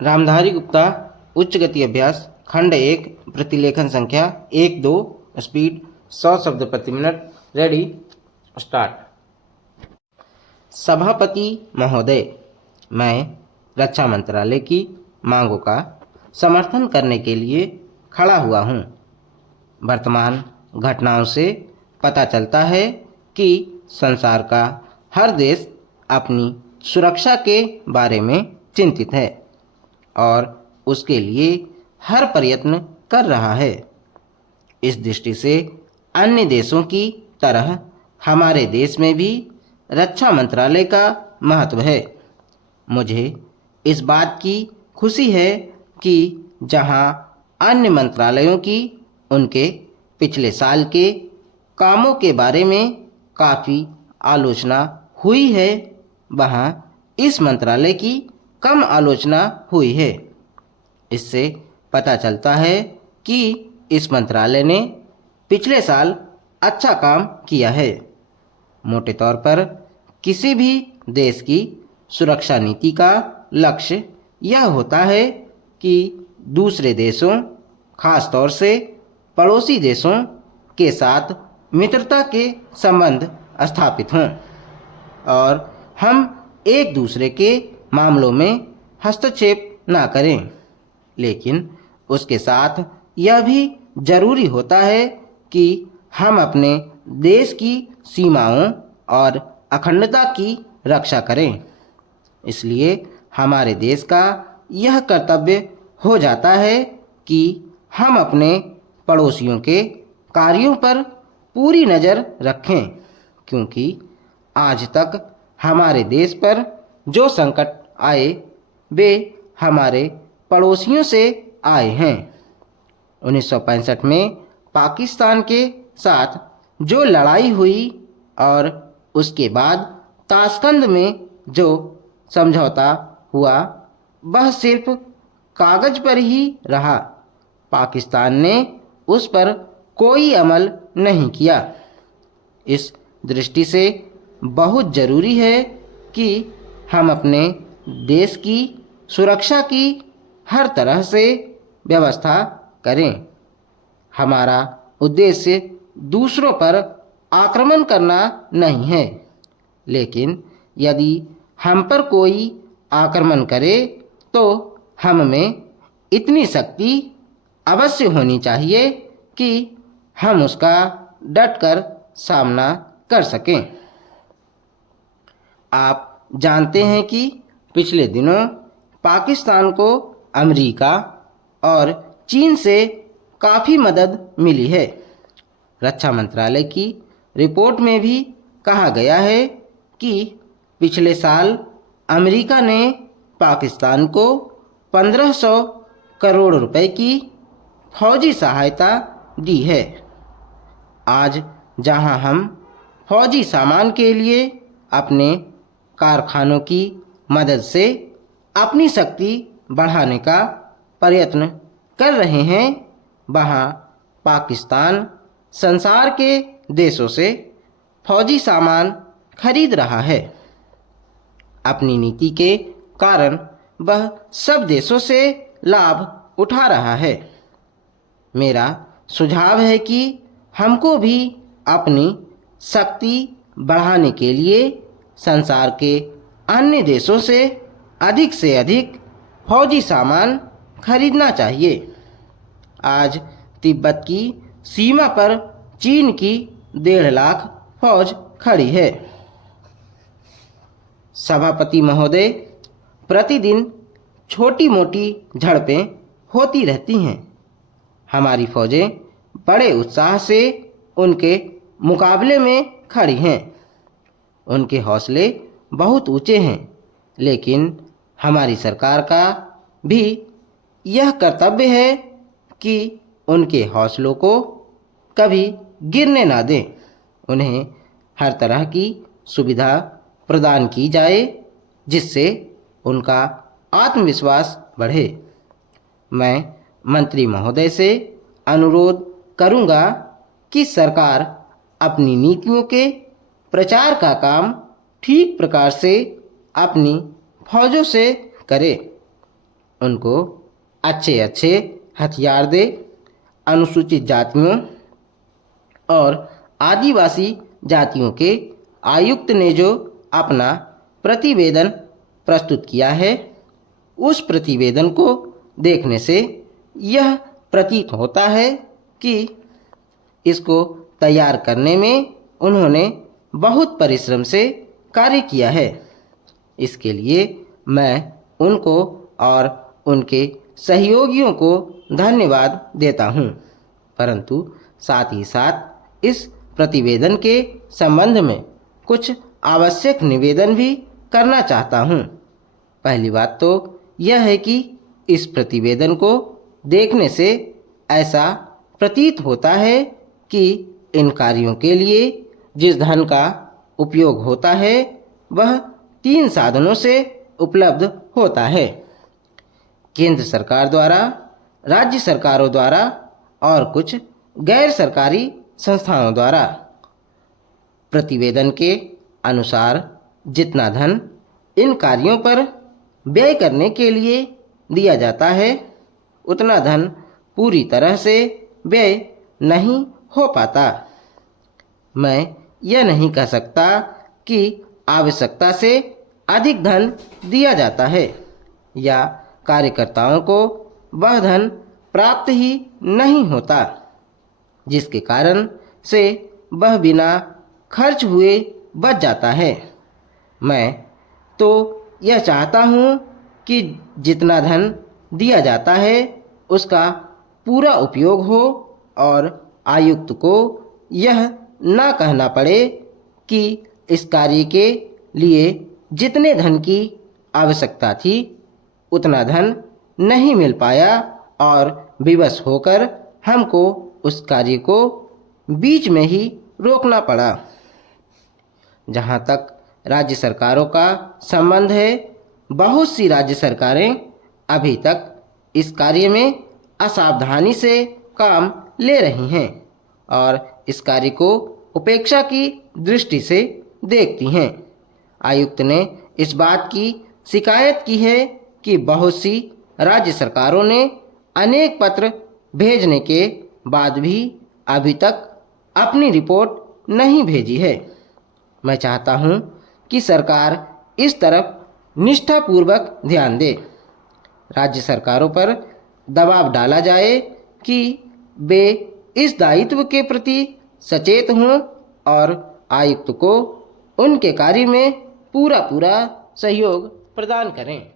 रामधारी गुप्ता उच्च गति अभ्यास खंड 1 प्रतिलेखन संख्या 1-2 स्पीड 100 शब्द प्रति मिनट। Ready start. सभापति महोदय, मैं रक्षा मंत्रालय की मांगों का समर्थन करने के लिए खड़ा हुआ हूं। वर्तमान घटनाओं से पता चलता है कि संसार का हर देश अपनी सुरक्षा के बारे में चिंतित है और उसके लिए हर प्रयत्न कर रहा है। इस दृष्टि से अन्य देशों की तरह हमारे देश में भी रक्षा मंत्रालय का महत्व है। मुझे इस बात की खुशी है कि जहां अन्य मंत्रालयों की उनके पिछले साल के कामों के बारे में काफ़ी आलोचना हुई है, वहां इस मंत्रालय की कम आलोचना हुई है। इससे पता चलता है कि इस मंत्रालय ने पिछले साल अच्छा काम किया है। मोटे तौर पर किसी भी देश की सुरक्षा नीति का लक्ष्य यह होता है कि दूसरे देशों, खास तौर से पड़ोसी देशों के साथ मित्रता के संबंध स्थापित हों और हम एक दूसरे के मामलों में हस्तक्षेप ना करें। लेकिन उसके साथ यह भी जरूरी होता है कि हम अपने देश की सीमाओं और अखंडता की रक्षा करें। इसलिए हमारे देश का यह कर्तव्य हो जाता है कि हम अपने पड़ोसियों के कार्यों पर पूरी नज़र रखें, क्योंकि आज तक हमारे देश पर जो संकट आए वे हमारे पड़ोसियों से आए हैं। 1965 में पाकिस्तान के साथ जो लड़ाई हुई और उसके बाद ताशकंद में जो समझौता हुआ वह सिर्फ कागज पर ही रहा। पाकिस्तान ने उस पर कोई अमल नहीं किया। इस दृष्टि से बहुत ज़रूरी है कि हम अपने देश की सुरक्षा की हर तरह से व्यवस्था करें। हमारा उद्देश्य दूसरों पर आक्रमण करना नहीं है, लेकिन यदि हम पर कोई आक्रमण करे तो हम में इतनी शक्ति अवश्य होनी चाहिए कि हम उसका डटकर सामना कर सकें। आप जानते हैं कि पिछले दिनों पाकिस्तान को अमेरिका और चीन से काफ़ी मदद मिली है। रक्षा मंत्रालय की रिपोर्ट में भी कहा गया है कि पिछले साल अमेरिका ने पाकिस्तान को 1500 करोड़ रुपए की फौजी सहायता दी है। आज जहां हम फौजी सामान के लिए अपने कारखानों की मदद से अपनी शक्ति बढ़ाने का प्रयत्न कर रहे हैं, वहां पाकिस्तान संसार के देशों से फौजी सामान खरीद रहा है। अपनी नीति के कारण वह सब देशों से लाभ उठा रहा है। मेरा सुझाव है कि हमको भी अपनी शक्ति बढ़ाने के लिए संसार के अन्य देशों से अधिक फौजी सामान खरीदना चाहिए। आज तिब्बत की सीमा पर चीन की 1.5 लाख फौज खड़ी है। सभापति महोदय, प्रतिदिन छोटी मोटी झड़पें होती रहती हैं। हमारी फौजें बड़े उत्साह से उनके मुकाबले में खड़ी हैं। उनके हौसले बहुत ऊंचे हैं, लेकिन हमारी सरकार का भी यह कर्तव्य है कि उनके हौसलों को कभी गिरने ना दें। उन्हें हर तरह की सुविधा प्रदान की जाए जिससे उनका आत्मविश्वास बढ़े। मैं मंत्री महोदय से अनुरोध करूंगा कि सरकार अपनी नीतियों के प्रचार का काम ठीक प्रकार से अपनी फौजों से करे। उनको अच्छे अच्छे हथियार दे। अनुसूचित जातियों और आदिवासी जातियों के आयुक्त ने जो अपना प्रतिवेदन प्रस्तुत किया है, उस प्रतिवेदन को देखने से यह प्रतीत होता है कि इसको तैयार करने में उन्होंने बहुत परिश्रम से कार्य किया है। इसके लिए मैं उनको और उनके सहयोगियों को धन्यवाद देता हूँ, परंतु साथ ही साथ इस प्रतिवेदन के संबंध में कुछ आवश्यक निवेदन भी करना चाहता हूँ। पहली बात तो यह है कि इस प्रतिवेदन को देखने से ऐसा प्रतीत होता है कि इन कार्यों के लिए जिस धन का उपयोग होता है वह 3 साधनों से उपलब्ध होता है: केंद्र सरकार द्वारा, राज्य सरकारों द्वारा और कुछ गैर सरकारी संस्थाओं द्वारा। प्रतिवेदन के अनुसार जितना धन इन कार्यों पर व्यय करने के लिए दिया जाता है, उतना धन पूरी तरह से व्यय नहीं हो पाता। मैं यह नहीं कह सकता कि आवश्यकता से अधिक धन दिया जाता है या कार्यकर्ताओं को वह धन प्राप्त ही नहीं होता, जिसके कारण से वह बिना खर्च हुए बच जाता है। मैं तो यह चाहता हूँ कि जितना धन दिया जाता है उसका पूरा उपयोग हो और आयुक्त को यह ना कहना पड़े कि इस कार्य के लिए जितने धन की आवश्यकता थी उतना धन नहीं मिल पाया और विवश होकर हमको उस कार्य को बीच में ही रोकना पड़ा। जहाँ तक राज्य सरकारों का संबंध है, बहुत सी राज्य सरकारें अभी तक इस कार्य में असावधानी से काम ले रही हैं और इस कार्य को उपेक्षा की दृष्टि से देखती हैं। आयुक्त ने इस बात की शिकायत की है कि बहुत सी राज्य सरकारों ने अनेक पत्र भेजने के बाद भी अभी तक अपनी रिपोर्ट नहीं भेजी है। मैं चाहता हूं कि सरकार इस तरफ निष्ठापूर्वक ध्यान दे। राज्य सरकारों पर दबाव डाला जाए कि वे इस दायित्व के प्रति सचेत हों और आयुक्त को उनके कार्य में पूरा सहयोग प्रदान करें।